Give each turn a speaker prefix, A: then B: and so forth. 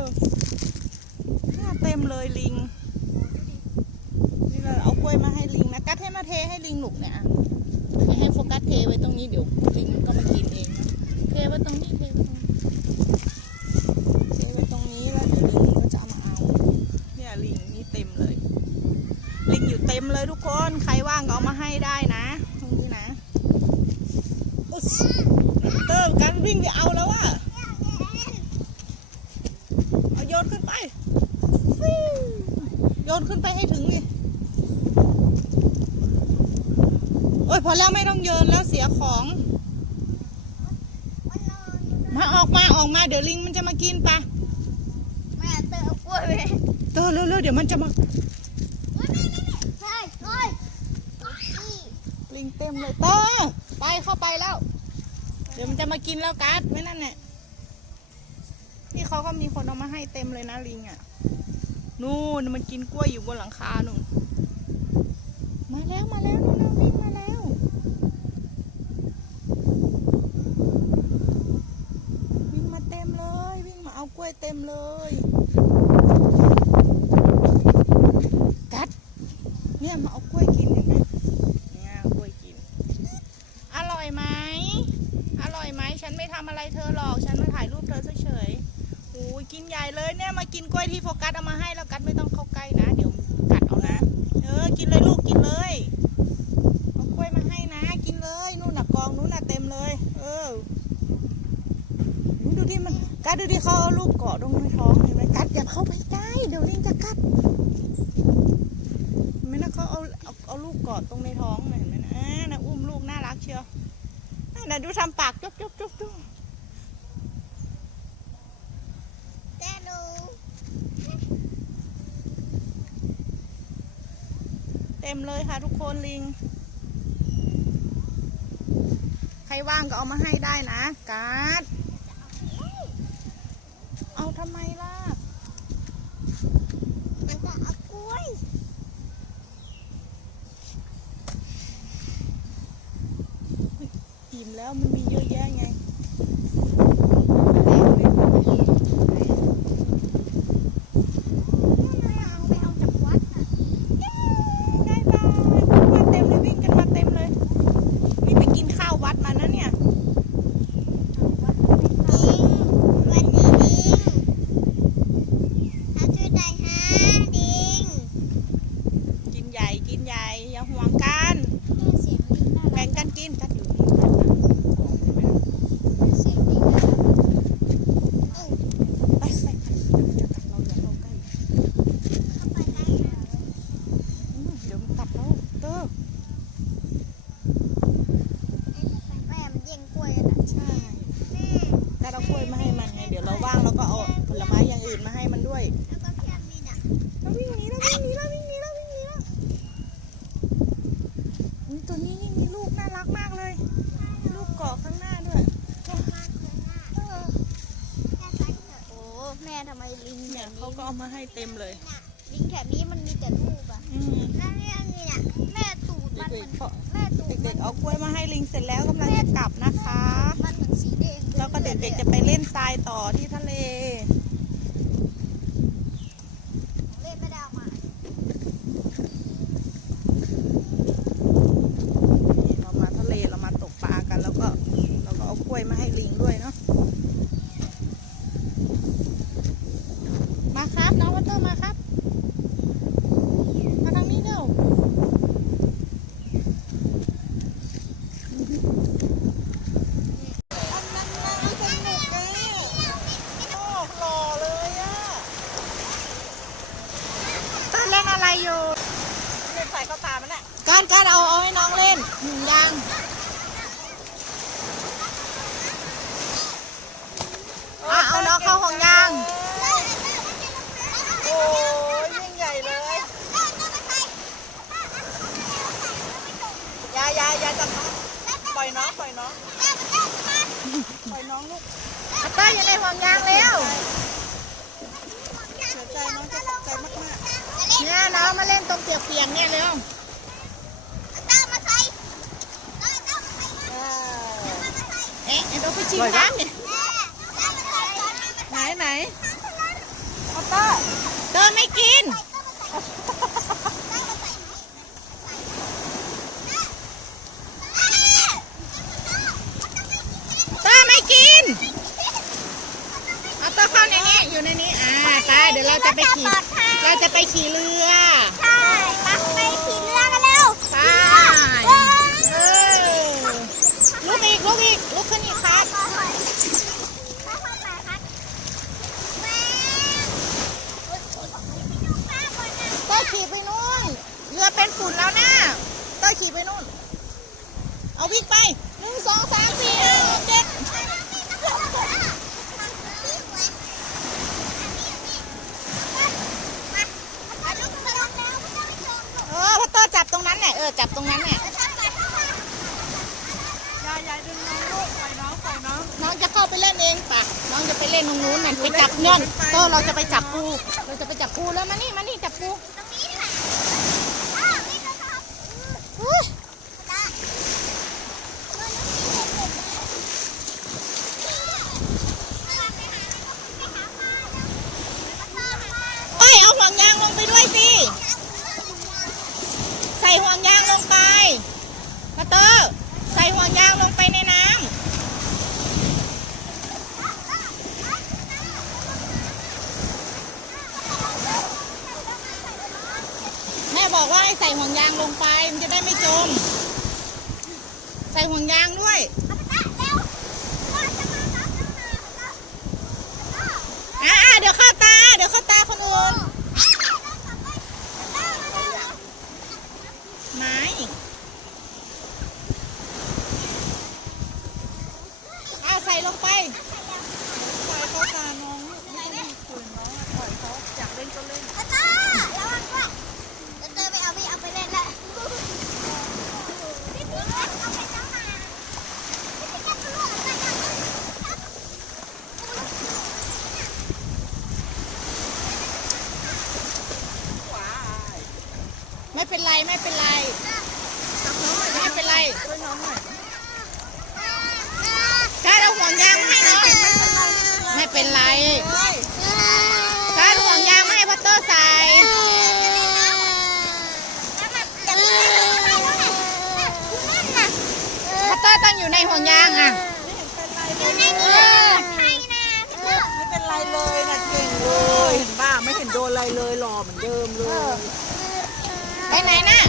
A: อเนี่ยเต็มเลยลิง นี่เราเอากล้วยมาให้ลิงนะ กัดให้มาเทให้ลิงหนุกเนี่ยอะอย่ให้โฟกัสเทไว้ตรงนี้เดี๋ยวลิงก็มากินเองนะเทไว้ตรงนี้เทไว้ตรงนี้เทไว้ตรงนี้แล้วเดี๋ยวลิงก็จะเอามาเอา เนี่ยลิงนี่เต็มเลย ลิงอยู่เต็มเลยทุกคน ใครว่างก็เอามาให้ได้นะตรงนี้นะอุ๊ยเติมกันวิ่งไปเอาแล้วอะ โยนขึ้นไปฟิวโยนขึ้นไปให้ถึงนี่โอ้ยพอแล้วไม่ต้องโยนแล้วเสียของ มาออกมาออกมาเดี๋ยวลิงมันจะมากินปะ
B: แม่เตอเอากล้วยไป
A: เตอเร็วๆเดี๋ยวมันจะมา
B: ใช่เฮ้ยนี่
A: ลิงเต็มเลยเตอไปเข้าไปแล้ว เดี๋ยวมันจะมากินแล้วกัดไม่นั่นแหละ นี่เขาก็มีคนเอามาให้เต็มเลยนะลิงอะ นู่นมันกินกล้วยอยู่บนหลังคาหนู่นมาแล้วมาแล้วนู่นนะวิ่งมาแล้ววิ่งมาเต็มเลย วิ่งมาเอากล้วยเต็มเลย กัด เนี่ยมาเอากล้วยกิน อร่อยไหม อร่อยไหม ฉันไม่ทำอะไรเธอหรอก ฉันมาถ่ายรูปเธอเฉยๆโอ้ย กินใหญ่เลยเนี่ยมากินกล้วยที่โฟกัสเอามาให้แล้วกัดไม่ต้องเข้าใกล้นะ เดี๋ยวกัดเอานะ เออ กินเลยลูกกินเลยเอากล้วยมาให้นะ กินเลยนู่นน่ะกองนู่นน่ะเต็มเลย เออดูดิมันกัดดูดิเขาเอาลูกเกาะตรงในท้องเห็นไหมกัดอย่าเข้าไปใกล้เดี๋ยวลิงจะกัดเห็นไหมนะเขาเอาเอาเอาลูกเกอดตรงในท้องเห็นไหมนะอ่านะอุ้มลูกน่ารักเชียวอ่านะดูทำปากจุ๊บจุ๊บจุ๊บจุ๊บ
B: แต่ดู
A: เต็มเลยค่ะทุกคนลิง ใครว่างก็เอามาให้ได้นะ การ์ดเอาทำไมล่ะ
B: มันจะเอากล้วย
A: อิ่มแล้วมันมีเยอะแยะไง
B: ไม่เอาไม่เอาจากวัดน่ะ
A: ได้ปะมาเต็มเลยวิ่งกันมาเต็มเลย นี่ไปกินข้าววัดมานะเนี่ย
B: ดิงวันนี้ดิงเอาช่วยได้ฮะดิง
A: กินใหญ่กินใหญ่อย่าห่วงกัน
B: เนี่ยเสียงดิงน่ารั
A: แบ่
B: ก
A: งกันกินกันอยู่นี่กันนะของเห็นไหมนะ
B: เสียงดิงน่ารัก
A: ไปไปไปเดี๋ยวมันจะกัดเราอย่าเข้าใกล้
B: เข้าไปได้นะ
A: อืมเดี๋ยวมันกัดเราเตอ
B: แม่มันแย่งกล้วยกันอะ
A: ใช่ถ้าเรากล้วยมาให้มันไงเดี๋ยวเราว่างเราก็เอาผลไม้อย่างอื่นมาให้มันด้วย
B: แล้วก็แค่มีน่ะ
A: แล้ ววิ่งหนีแล้ววิ่งหนีแล้ววิ่งหนีแล้ววิ่งหนีแล้วอุ๊ยตัวนี้นี่มีลูกน่ารักมากเลย ลูกเกาะข้างหน้าด้วย
B: แค่มากเลยน่ะเออแค่ไปเถอะโอ้แม่ทำไมลิง
A: เนี่
B: เนี่ยย
A: เขาก็เอามาให้เต็มเลย
B: ลิงแถบนี้มันมีแต่ลูกอะ
A: อืม
B: แล้วเนี่ยนี่น่ะแม่ตูดมันเห
A: เด็
B: มื
A: ก
B: อน
A: ๆเขา
B: แม่ตูด
A: เด็กๆเอากล้วยมาให้ลิงเสร็จแล้วกำลังจะกลับนะคะ
B: มันเหมือนสีแดง
A: แล้วก็เด็กๆจะไปเล่นทรายต่อที่ทะเล
B: เล่นไม่ได้เอามา
A: นี่เรามาทะเลเรามาตกปลากัน แล้วก็เราก็เอากล้วยมาให้ลิงด้วยเนาะ มาครับน้องวั ตเตอร์มาครับ มาทางนี้เร็วอันนั้นนะสนุกอะโอ้หล่อเลยอะตอนเล่นอะไรอยู่เล่นใส่เข้าตามันแหละการการเอาเอาให้น้องเล่นหนึ่งยางอะเอาน้องเข้าห้องยาง โอ้ยยิ่งใหญ่เลยอยาอยาอยาจับน้องปล่อย น้องปล่อยน้องปล่อยน้องลูกอาต้าอยู่ในห่วงยางแล้วเสียใจน้องจะตกใจมากๆเนี่ยน้องมาเล่นตรงเปียกๆเนี่ยเร็วอ่าเอ๊ะเดี๋ยวเราไปชิมน้ำเนี่ยไหนไหนเตอร์เตอร์ไม่กิน เตอร์ไม่กิน เอาเตอร์เข้าในนี้อยู่ในนี้ อ่าไปเดี๋ยวเราจะไปขี่ เราจะไปขี่เรือ
B: ใช่ปักไปขี่เรือกันเร็ว
A: ไปเออลุกอีกลุกอีกลุกขึ้นอีกครับเต้ยขี่ไปนู่นเรือเป็นฝุ่นแล้วนะเต้ยขี่ไปนู่น เอาวิ่งไปหนึ่งสองสามสี่ห้าหกเจ็ดเออพ่อเต้ยจับตรงนั้นแหละเออจับตรงนั้นแหละ
C: ยายยายดึงน้องลูกปล่อยน้องปล่อยน้อง
A: น้องจะเข้าไปเล่นเองปะน้องจะไปเล่นตรงนู้นน่ะไปจับย่อนเต้ยเราจะไปจับปูเราจะไปจับปูแล้วมานี่มานี่จับปูอุ๊ยเอ้ยเอาห่วงยางลงไปด้วยสิ ใส่ห่วงยางลงไปมาเตอร์ใส่ห่วงยางลงไปในน้ำ แม่ บอกว่าให้ใส่ห่วงยางลงไป มันจะได้ไม่จม ใส่ห่วงยางด้วย อ่าเดี๋ยวเข้าตา เดี๋ยวเข้าตาคนอื่นไม้อ่าใส่ลงไป
C: ปล่อยเขาตาน้องลูกไม่ได้คุยน้องปล่อยเขาอยากเล่นก็เล่น
B: ไปเล่นละพี่พี่เอาไปน้องมาพี่พี่แกตลอดเลยนะ
A: ไม่ เป็นไรไม่เป็นไรไม่เป็นไร
C: ช่วยน้องหน่อย
A: การเอาห่วงยางมาให้น้องไม่เป็นไรการเอาห่วงยางมาให้พัตเตอร์ใส่พัตเตอร์ต้องอยู่ในห่วงยางอะ
C: ไม่เป็นไรเลยนะเก่งเลยเห็นบ้าไม่เห็นโดนอะไรเลยหล่อเหมือนเดิมเลย
A: ไปไหนน่ะ
B: ไ